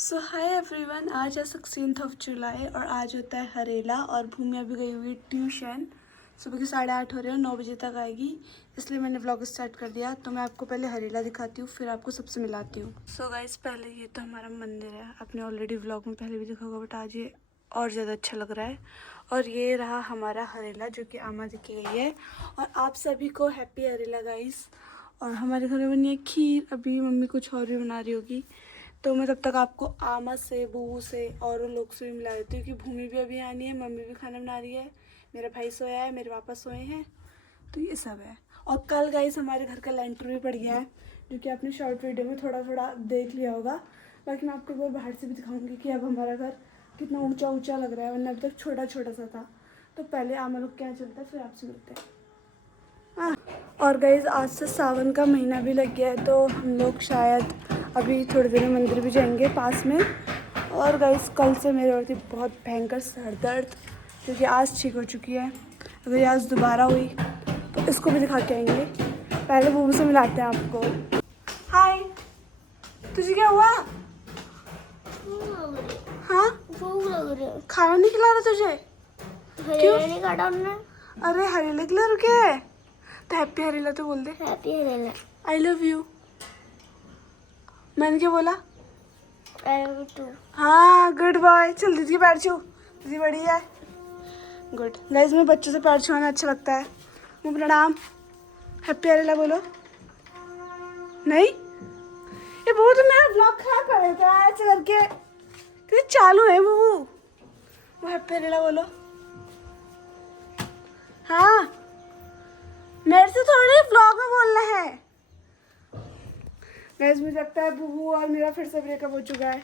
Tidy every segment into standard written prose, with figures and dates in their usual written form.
सो hi everyone, आज है 16 जुलाई और आज होता है हरेला और भूमि अभी गई हुई ट्यूशन। सुबह के 8:30 हो रहे हैं और 9 बजे तक आएगी, इसलिए मैंने व्लॉग स्टार्ट कर दिया। तो मैं आपको पहले हरेला दिखाती हूँ, फिर आपको सबसे मिलाती हूँ। सो गाइस, पहले ये तो हमारा मंदिर है। आपने ऑलरेडी व्लॉग में पहले भी देखा होगा, बट आज ये और ज़्यादा अच्छा लग रहा है। और ये रहा हमारा हरेला, जो कि आमा दिखी गई है। और आप सभी को हैप्पी हरेला गाइस। और हमारे घर में बनी है खीर, अभी मम्मी कुछ और भी बना रही होगी। तो मैं तब तक आपको आमा से, बूबू से और उन लोग से भी मिला देती हूँ कि भूमि भी अभी आनी है, मम्मी भी खाना बना रही है, मेरा भाई सोया है, मेरे पापा सोए हैं। तो ये सब है। और कल गाइस हमारे घर का लेंटर भी पड़ गया है, जो कि आपने शॉर्ट वीडियो में थोड़ा थोड़ा देख लिया होगा। बाकी मैं आपको एक बार बाहर से भी दिखाऊंगी कि अब हमारा घर कितना ऊंचा ऊंचा लग रहा है, वरना अभी तक छोटा छोटा सा था। तो पहले आमा लोग क्या चलता है, फिर आपसे मिलते हैं। और गाइज आज से सावन का महीना भी लग गया है, तो हम लोग शायद अभी थोड़ी देर में मंदिर भी जाएंगे पास में। और गाइज कल से मेरे और थी बहुत भयंकर सर दर्द, क्योंकि आज ठीक हो चुकी है। अगर ये आज दोबारा हुई तो इसको भी दिखा के आएंगे। पहले बूबू से मिलाते हैं आपको। हाय, तुझे क्या हुआ? हाँ, खाना नहीं खिला रहा तुझे? क्यों नहीं काटा हमने? अरे हरेला के लिए रुके है तो हैप्पी हरेला तो बोल दे। Happy Harela. I love you. मैंने क्या बोला? I love you too. हाँ, गुड बॉय। चल दीदी के पैर छू, दीदी बड़ी है। गुड गाइस, में बच्चों से पैर छूना अच्छा लगता है। मुँह प्रणाम, हैप्पी हरेला बोलो। नहीं, ये बहू तो मेरा ब्लॉग खराब कर देता है ऐसे करके। कितनी चालू है बहू। वो हैप्पी हरेला बोलो। हाँ, मेरे से थोड़ी व्लॉग में बोलना है। गाइस मुझे लगता है बुबू और मेरा फिर से ब्रेकअप हो चुका है।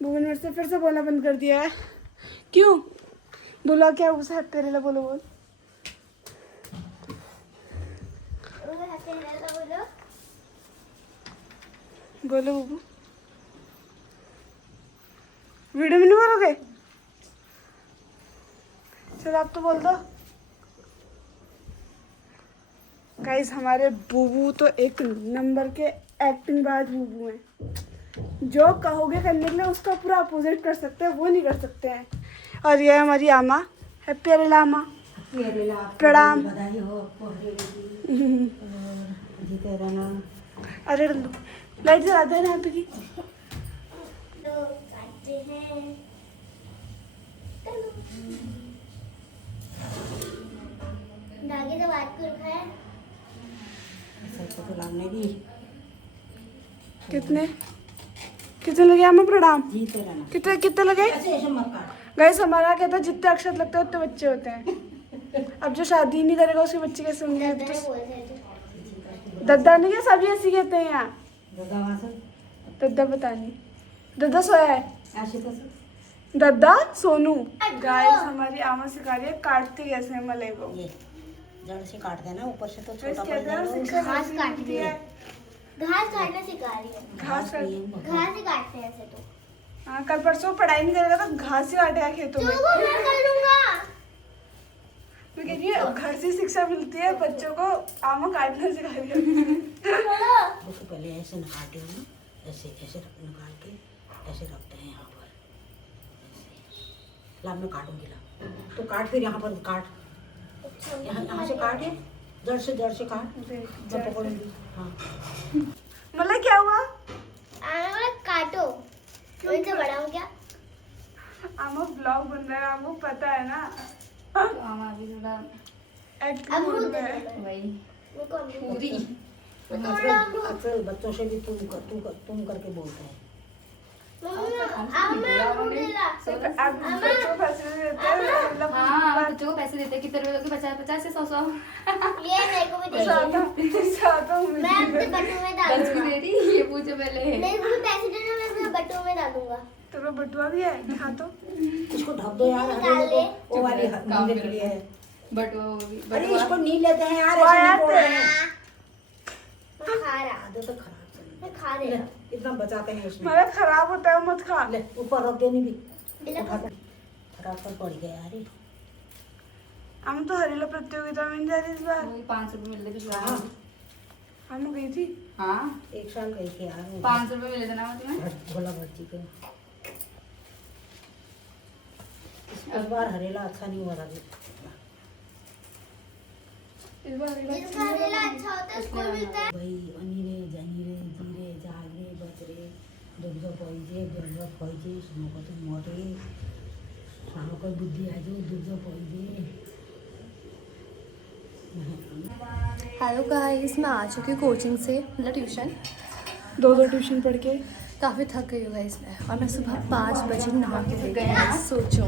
बुबू ने मेरे से फिर से बोलना बंद कर दिया है। क्यों? बोला क्या उसे हैप्पी हरेला बोलो। बोल बोलो बुबू। वीडियो में नहीं बोलोगे? चलो आप तो बोल दो। गाइस हमारे बूबू तो एक नंबर के एक्टिंग बाज बूबू हैं। जो कहोगे करने के लिए उसका पूरा अपोजिट कर सकते हैं, वो नहीं कर सकते हैं। और ये हमारी आमा, हैप्पी हरेला आमा। प्रणाम। अरे लाइट जला दे ना की। धागे तो बात को रखा है। कितने कितने लगे आमा? प्रणाम। कितने कितने लगे? गाइस हमारा कहता है जितने अक्षत लगते हैं उतने बच्चे होते हैं। अब जो शादी नहीं करेगा उसके बच्चे कैसे होंगे? दद्दा नहीं है, सभी ऐसी कहते हैं यहाँ। दद्दा पता नहीं, दद्दा सोया है। दद्दा सोनू। गाइस हमारी आमा सिखा रही है काटती कैसे है मले को। जड़ से काट देना, ऊपर से तो छोटा पड़ जाएगा। घास काटती है, घास काटना सिखा रही है। घास घास ही काटते हैं ऐसे तो। हाँ, कल परसों पढ़ाई नहीं करेगा तो घास ही काटेगा खेतों में। तो मैं कर लूंगा। मैं कह रही हूँ घर से शिक्षा मिलती है बच्चों को, आमा काटना सिखा रही है। उसको पहले ऐसे निकालते हैं, ऐसे ऐसे निकाल के ऐसे रखते हैं यहाँ पर। ला मैं काटूंगी, ला तो काट, फिर यहाँ पर काट, यहाँ से काट, जड़ से काट, मैं पकड़ूंगी। हाँ मतलब क्या हुआ? काटो, इनसे बड़ा हो गया। आमा ब्लॉग बन रहा है, आपको पता है ना। तो आमा भी थोड़ा एक्टिंग हो रहा है वही पूरी। अक्सर बच्चों से भी तुम करके बोलते हैं। अब बच्चों को पैसे देते हैं, मतलब हाँ, बच्चों को पैसे देते हैं। कितने रुपए लोगे? 50 से 100। ये मेरे को भी दे। मैं अपने बटुए में डाल 10 की दूंगा। दे दी, ये पूछो पहले। मेरे को भी पैसे देना, मैं अपने बटुए में डालूंगा। तो वो बटुआ भी है, दिखा तो। इसको ढक दो यार, वो वाली मंदिर के लिए है। बट वो भी अरे इसको नहीं लेते हैं यार, वाह ऐसे यार, नहीं तोड़ रहे हैं। मैं खा रहा, आदत तो खराब चली। मैं खा ले, रहा। इतना बचाते हैं इसमें। मतलब खराब होता है, मत खा। ले ऊपर रख देनी भी, बिल्कुल। उठा कर खराब पर पड़ गया यार। हम तो हरेला प्रतियोगिता में नहीं जा रही इस बार। वही 5 रुपए मिल रहे थे। हाँ हम गई थी। हाँ, 1 साल गई थी यार। 5 रुपए मिले थे ना तुम्हें। भोला भट्टी के इस बार हरेला अच्छा नहीं हुआ था। इस बार हरेला जिस हरेला अच्छा होता है उसको मिलता है। भाई अनिरे जनिरे जीरे जागरे बचरे दुग्ध पाहिजे गर्भ पाहिजे समोकत मोरे समोकत बुद्धी आजो दुग्ध पाहिजे। हेलो गाइस, मैं आ चुकी हूँ कोचिंग से, मतलब ट्यूशन। 2 ट्यूशन पढ़ के काफ़ी थक गई हूँ गाइस मैं, और मैं सुबह 5 बजे नहा के गई हूँ। सोचो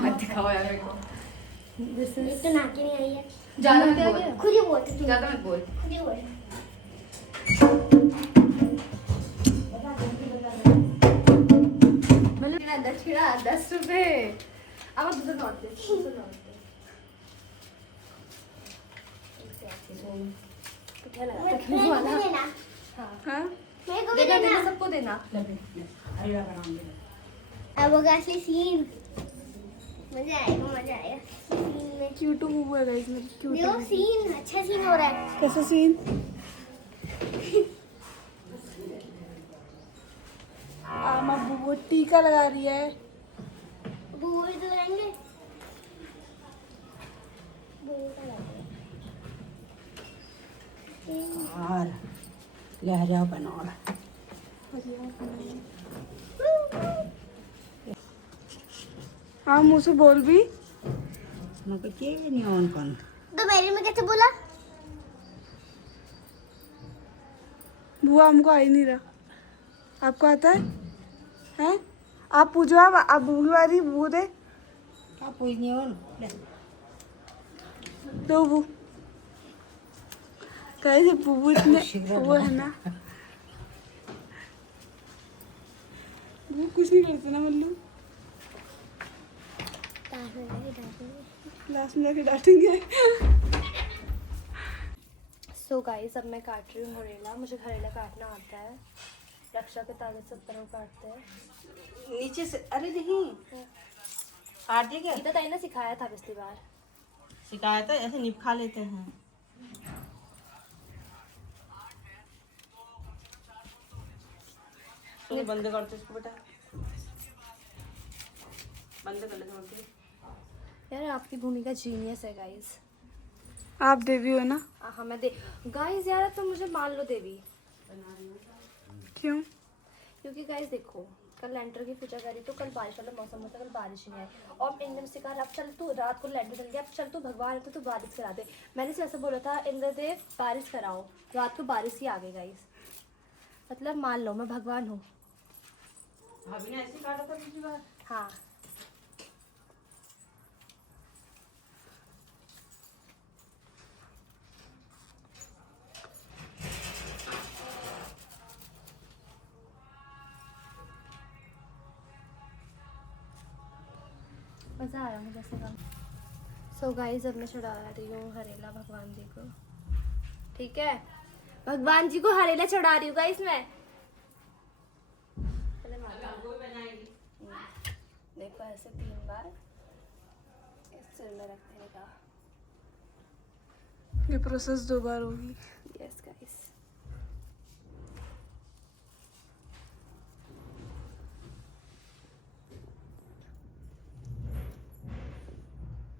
मत दिखाओ यार मेरे को। दिस ये इज तो नाके नहीं आई है। ज्यादा मत बोल, खुद ही बोलते तुम। ज्यादा मत बोल। खुद ही बोल। मतलब दक्षिणा 10 रुपये। अब दूसरा नोट दे, दूसरा नोट दे। तो क्या लगा मेरे तकलीफ को वाला? भी देना। हाँ मेरे को भी देना देना। देना, सबको देना। हरेला बनाऊंगी। अब होगा असली सीन। मजा आएगा, मजा आएगा। सीन में क्यूट मूव है गाइस मेरी क्यूट। देखो सीन, अच्छा सीन हो रहा है। कैसा सीन? आमा बुबू टीका लगा रही है। बूढ़े तो रहेंगे। बूढ़ा लगा। और लहरा बनाओ। हाँ मुँह से बोल भी। मैं कुछ नहीं ऑन कौन। तो मेरे में कैसे बोला? बुआ हमको आ ही नहीं रहा। आपको आता है? हैं? आप पूछो, आप बुबू आ रही, बुबू दे क्या पूछनी ऑन दो बुबू। कैसे बुबू इतने वो है ना, बुबू कुछ नहीं करते ना मल्लू। क्लास में जाके डांटेंगे। सो गाइस, अब मैं काट रही हूँ हरेला। मुझे हरेला काटना आता है। रक्षा के ताकत से तरह काटते हैं। नीचे से। अरे नहीं काट दिया क्या? गीता ताई ने सिखाया था पिछली बार। शिकायत है ऐसे निपखा लेते हैं। तो बंद करते इसको बेटा, बंद कर ले। यार आपकी भूमिका जीनियस है गाइस। आप देवी हो ना? हाँ मैं दे गाइस यार, तो मुझे मान लो देवी। क्यों? क्योंकि गाइस देखो, कल लेंटर की पूजा करी तो कल बारिश वाला मौसम होता, कल बारिश नहीं आई। और इंद्र से कहा अब चल तू रात को लेंटर चल गया, अब चल तू भगवान है तो बारिश करा दे। मैंने से ऐसा बोला था, इंद्रदेव बारिश कराओ, रात को बारिश ही आ गई गाइस। मतलब मान लो मैं भगवान हूँ। भाभी ने ऐसे काटा था पिछली बार। हाँ मज़ा आ रहा है जैसे का। सो गाइस, अब मैं चढ़ा रही हूँ हरेला भगवान जी को। ठीक है, भगवान जी को हरेला चढ़ा रही हूँ गाइस मैं। पहले माता देखो ऐसे 3 बार इस सिर में रख देने का। ये प्रोसेस 2 बार होगी। यस गाइस,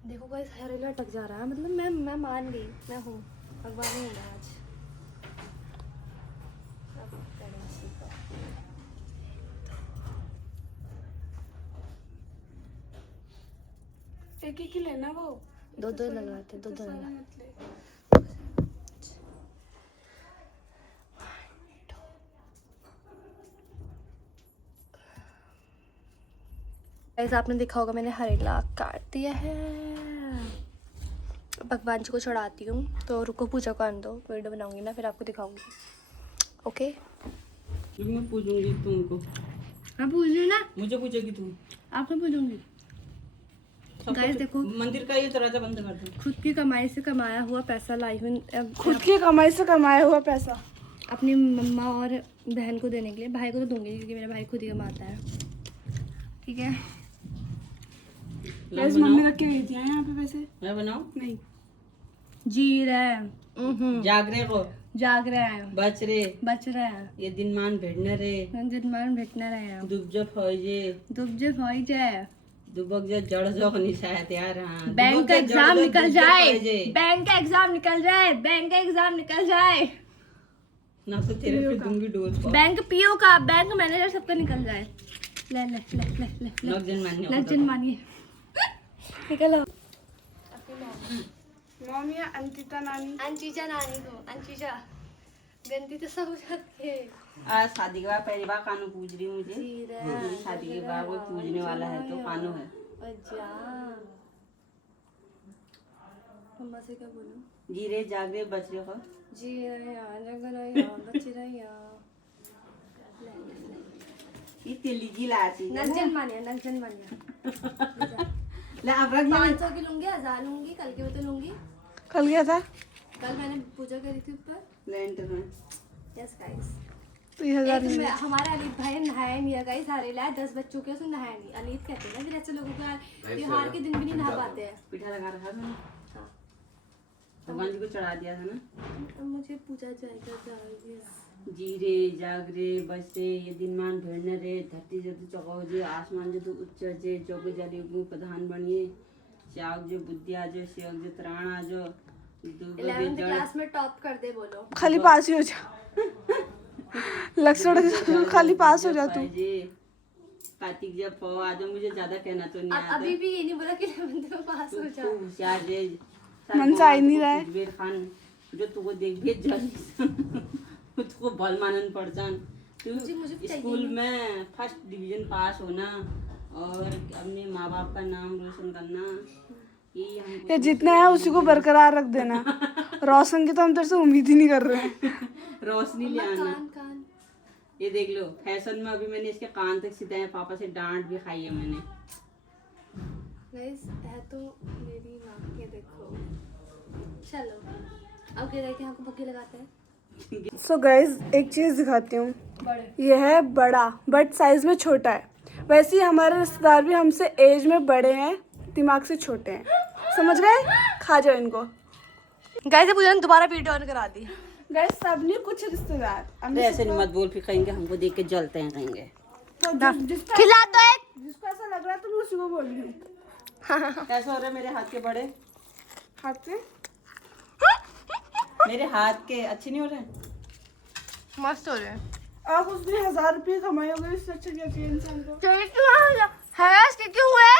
देखो गाइस हरेला अटक जा रहा है। मतलब मैं मान गई, मैं हूँ भगवान ही हूँ मैं आज। अब गणेश जी का। एक ही लेना वो। 2 लगाते, 2 सारा लगा। मत ले। गाइस आपने देखा होगा मैंने हरेला काट दिया है। भगवान जी को चढ़ाती हूँ, तो रुको पूजा कर दो, वीडियो बनाऊंगी ना फिर आपको दिखाऊंगी। ओके मैं पूछूंगी तुमको। मैं पूछ रही हूँ ना, मुझे पूछेगी तुम। आपको पूछूंगी। गाइस देखो, मंदिर का ये दरवाजा बंद कर दो। खुद की कमाई से कमाया हुआ पैसा लाई हूँ खुद की कमाई से कमाया हुआ पैसा अपनी मम्मा और बहन को देने के लिए। भाई को तो दूंगी क्योंकि मेरा भाई खुद ही कमाता है। ठीक है, गाइस मम्मी रख के गई थी यहाँ पे पैसे। मैं बनाऊं? नहीं जी रहे जागरे को जाग रहे हैं, बच रे बच रहे हैं, ये दिनमान भेटणार रे जिनमान भेटणार आहे, दुबजो फौजे दुबजे होई जाए, दुबक जो जड़ जो निशायत यार हाँ बैंक दुबक का जो जड़ एग्जाम जो निकल दुबजो जाए, फौजे। बैंक का एग्जाम निकल जाए, बैंक का एग्जाम निकल जाए, ना तो तेरे पे दूंगी डोज को बैंक पीओ का, बैंक मैनेजर सबका निकल जाए। ले ले ले ले ले नगजन मान्य लक्षण मानिए निकलो। मॉम या अंकिता नानी। अंचीजा नानी को, अंचीजा गंदी तो सब जाती है। आज शादी के बाद पहली बार कानू पूछ रही मुझे जीरा, शादी के बाद कोई पूजने वाला है तो कानू है अच्छा मम्मा से क्या बोलूं? जी रे जाग रे बच रे हो जी रहा जगह रहा बच्ची रहा ये तेली जी लाची नगजन मानिया, नगजन मानिया। ले अब रख ले 500 की लूंगी, 1000 लूंगी, कल के तो लूंगी। कल गया था कल मैंने पूजा करी थी ऊपर। लेंटर में यस गाइस, 3000 हमारा अलीफ भाई नहाया नहीं है गाइस, हारे लाया 10 बच्चों के, उसने नहाया नहीं। अलीफ कहते हैं ना, फिर ऐसे लोगों को त्योहार के दिन भी नहीं नहा पाते हैं। पिठा लगा रखा था ना हाँ। भगवान जी को चढ़ा दिया था ना अब मुझे पूजा जाएगा जी रे जाग रे बच रे ये दिनमान भेड़ने रे धरती जो चौकाओ जे आसमान जो उच्च जे चौक जारी प्रधान बनिए चाव जो बुद्धिया जो शिव जो त्राण आ जो 11th क्लास में टॉप कर दे बोलो। खाली पास ही हो जा लक्ष्मण खाली पास हो जा तू। कार्तिक जब पौ आ जाओ मुझे ज्यादा कहना तो नहीं आता अभी भी ये नहीं बोला कि 11th में पास हो जा। तू होशियार जे मन से आ ही नहीं रहा है। जुबेर खान जो तुको देख भी जल तुको बल मानन पड़चान तू मुझे चाहिए स्कूल में फर्स्ट डिवीजन पास होना और अपने माँ बाप का नाम रोशन करना ये हमको ये जितना है उसी को बरकरार रख देना। रोशन की तो हम तेरे से उम्मीद ही नहीं कर रहे हैं। रोशनी ले आना कान कान ये देख लो फैशन में अभी मैंने इसके कान तक सीधे हैं पापा से डांट भी खाई है मैंने गाइस है तो मेरी माँ, ये देखो। चलो अब कह रहे थे हमको पक्के लगाते हैं सो गाइज एक चीज़ दिखाती हूँ। बड़े। ये है बड़ा बट साइज में छोटा है। वैसे ही हमारे रिश्तेदार भी हमसे एज में बड़े हैं, दिमाग से छोटे हैं। समझ गए? खा जाओ इनको। गाइस पूजा ने दोबारा वीडियो ऑन करा दी। गाइज सब नहीं, कुछ रिश्तेदार। अरे ऐसे नहीं मत बोल फिर कहेंगे हमको देख के जलते हैं कहेंगे तो खिला तो एक। जिसको ऐसा लग रहा है तो मैं उसी को बोल रही हूँ। कैसे हो रहे मेरे हाथ के बड़े हाथ से मेरे हाथ के अच्छे नहीं हो रहे मस्त हो रहे हैं। आप उस दिन 1000 रुपये कमाए होंगे, इससे अच्छा क्या चाहिए इंसान को। हरास क्यों हुए?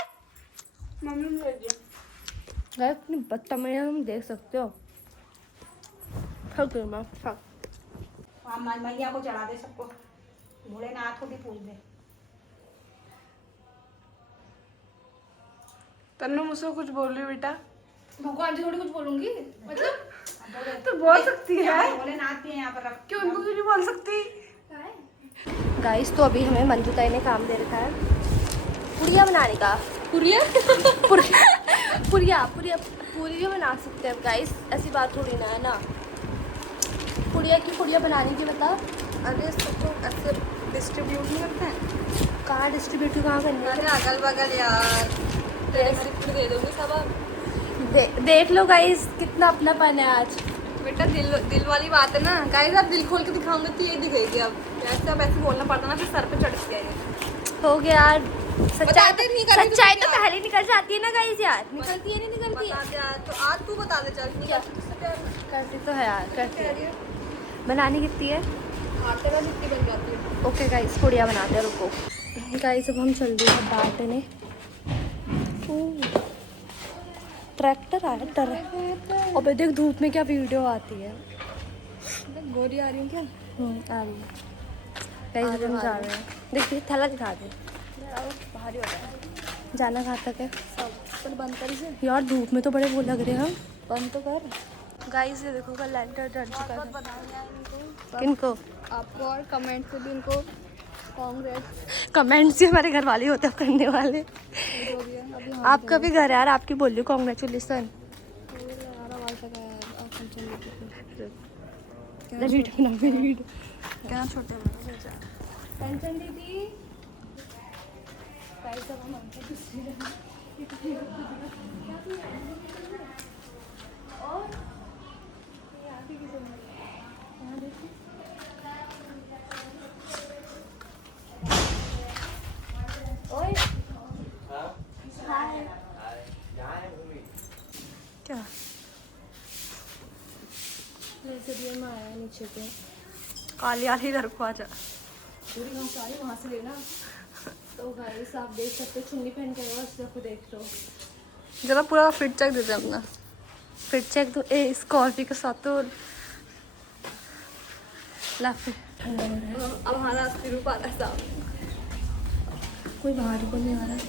मम्मी ने दे दिया। गाइस इतनी बदतमीजी हम देख सकते हो। थक गई मैं, थक। मैया को चढ़ा दे सबको भोलेनाथ को भी पूछ दे तन्नू मुझसे कुछ बोल रही बेटा? भगवान जी थोड़ी कुछ बोलूंगी मतलब तो बोल सकती है। भोलेनाथ भी यहाँ पर रख क्यों उनको क्यों नहीं बोल सकती? गाइस तो अभी हमें मंजू ताई ने काम दे रखा है पुड़िया बनाने का। पुड़िया पुड़िया पुड़िया पुड़िया बना सकते हैं गाइस, ऐसी बात थोड़ी ना है ना। पुड़िया की पुड़िया बनानी थी बता। अरे सबको ऐसे डिस्ट्रीब्यूट नहीं करते हैं? कहाँ डिस्ट्रीब्यूट कहाँ करनी है? अगल बगल यार रेसिपी दे दोगे सब। देख लो गाइस कितना अपनापन है आज। बेटा दिल वाली बात है ना गाइस, आप दिल खोल के दिखाऊंगे तो ये दिखेगी। अब ऐसे अब ऐसे बोलना पड़ता ना, फिर सर पे चढ़ के हो गया यार, सच्चाई बताते नहीं कर रही सच्चाई तुम तो यार। पहले निकल जाती है ना गाइस यार। निकलती है नहीं निकलती है? बता दे यार, तो आज तू बता दे चल नहीं करती तुझसे प्यार करती तो है यार, करती कह रही है। है बनानी कितनी है? आटे का मिट्टी बन जाती है। ओके गाइस पुड़िया बनाते हैं, रुको गाइस। अब हम चल रहे हैं बांटने। ट्रैक्टर आया ट्रैक्टर। अबे देख धूप में क्या वीडियो आती है। गोरी आ रही है क्या? आ रही है गाइस। हम जा रहे हैं, देखिए थैला दिखा दे। भारी हो रहा है जाना कहाँ तक है सब। चल बंद कर इसे, यार? धूप में तो बड़े वो लग रहे हैं हम। बंद तो कर। गाइस ये देखो कल लैंटर डल चुका है। बताया इनको किनको? आपको, और कमेंट से भी इनको कांग्रेस कमेंट से हमारे घर वाले होते हैं करने वाले। जो भी है। अभी आपका भी घर है यार, आपकी बोल रही हूँ कॉन्ग्रेचुलेसन। वीडियो बना मेरी वीडियो। क्या छोटे टेंशन दीदी ओए क्या जैसे भी हम आया नीचे पे काली आली घर को आजा। पूरी घास आ रही वहाँ से लेना। तो गाइस आप देख सकते हो चुन्नी पहन के आया सिर्फ देख लो। जरा पूरा फिट चेक देते अपना फिट चेक तो ए स्कॉर्पियो के साथ तो ला फिर अब हमारा असली रूप आ रहा है सामने। कोई बाहर को नहीं आ रहा है।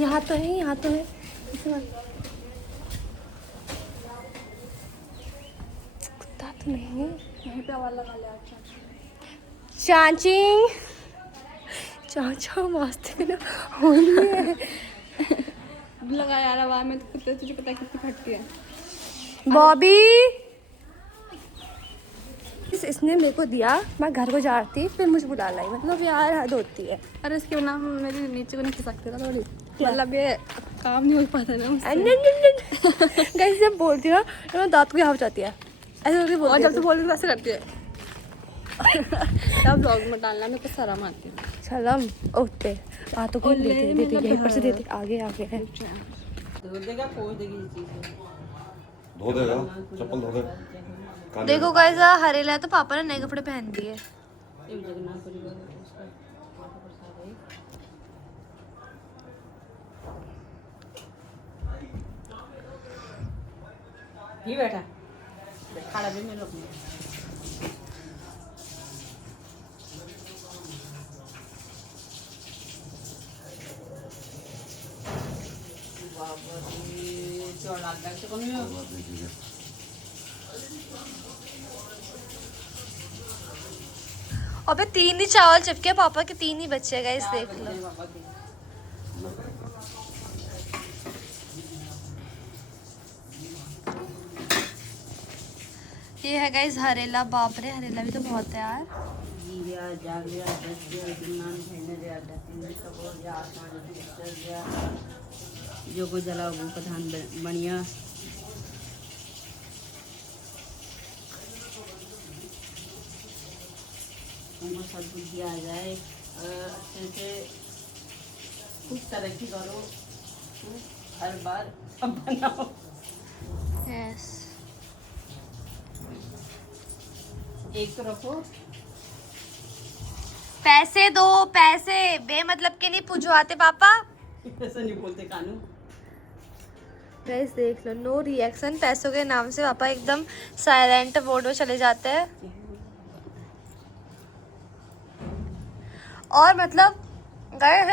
यहाँ तो है यहाँ तो है इसी बात कुत्ता तो नहीं यहीं पे आवाज लगा ले। अच्छा चाची चाचा मस्त है ना होली है लगा यार आवाज में तो कुत्ते तुझे पता है कितनी फटती है। बॉबी इसने मेरे को दिया मैं घर को जा रही थी फिर मुझे बुला लाई मतलब यार हद होती है। अरे इसके बिना मेरे नीचे को नहीं खिसकते ना थोड़ी मतलब ये काम नहीं हो पाता ना मुझसे। गाइस जब बोलती है ना तो दांत को यहाँ जाती है ऐसे करके और बोलती जब है। तू बोल रही वैसे करती है तब ब्लॉग में डालना मेरे को शर्म आती है। सलाम ओके हाथों को देते देते यहीं पर से देते आगे आगे है। धो देगा पोंछ देगी ये चीज़ धो देगा चप्पल धो देगा कान देखो गाइस हरेला है तो पापा ने नए कपड़े पहन दिए। एक जगन्नाथ परिवार है उसका आटा प्रसाद है। ये बैठा खड़ा भी मैं लोग चौड़ लाख से कम नहीं हो। अबे 3 ही चावल चिपके पापा के 3 ही बच्चे गाइस देख लो। ये है गाइस हरेला बाप रे हरेला भी तो बहुत है यार। जीरिया जागरिया दस दिया दिनान भेने दिया दस सब हो गया आसमान चल गया जो को जला वो प्रधान बढ़िया उनको सद्बुद्धि आ जाए अच्छे से खूब तरक्की करो हर बार सब बनाओ। यस एक तो रखो पैसे दो पैसे बेमतलब के नहीं पुजवाते पापा। ऐसा नहीं बोलते कानू। गाइस देख लो नो रिएक्शन पैसों के नाम से पापा एकदम साइलेंट मोड में चले जाते हैं। और मतलब गाइस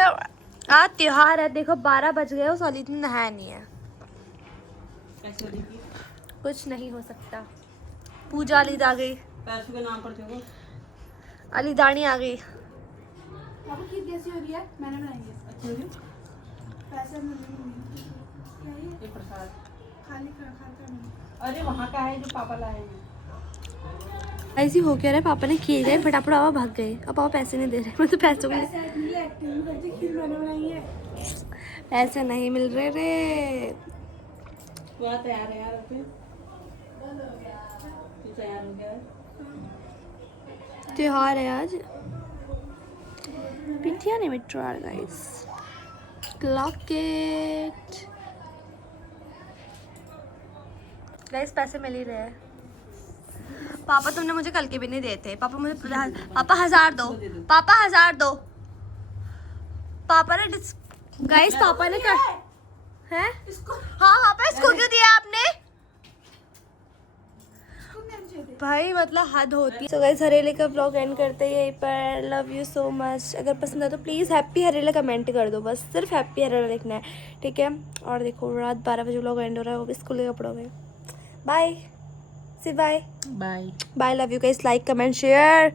आज त्योहार है देखो 12 बज गए उस वाली ने नहाया नहीं है। कैसे हो रही थी कुछ नहीं हो सकता। पूजा अली आ गई पैसों के नाम पर देखो अली दानी आ गई। आपको खीर कैसी हो रही है? मैंने बनाई है। अच्छी हो रही पैसे क्या है? ये प्रसाद खाली खाता नहीं। अरे वहाँ का है जो पापा लाए हैं। ऐसी हो क्या रहा है पापा ने खीर गए फटाफट पापा भाग गए अब पापा पैसे नहीं दे रहे मतलब पैसों के पैसे नहीं एक्टिंग करते खीर मैंने बनाई है। पैसे नहीं मिल रहे रे। पूरा तैयार है यार फिर तू तैयार हो गया है? त्योहार है आज पिठिया नहीं मिट रहा गाइस क्लॉकेट गाइस पैसे मिल ही रहे हैं। पापा तुमने मुझे कल के भी नहीं दिए थे। पापा मुझे पापा 1000 दो पापा 1000 दो पापा ने गाइस पापा ने क्या है हाँ पापा इसको क्यों दिया आपने भाई मतलब हद होती है। तो गाइस हरेले का ब्लॉग एंड करते हैं यहीं पर। Love you so much. अगर पसंद है तो प्लीज़ हैप्पी हरेला कमेंट कर दो बस सिर्फ हैप्पी हरेला लिखना है ठीक है। और देखो रात 12 बजे ब्लॉग एंड हो रहा है वो भी स्कूल के कपड़ों में। Bye see bye bye bye love you guys like comment share.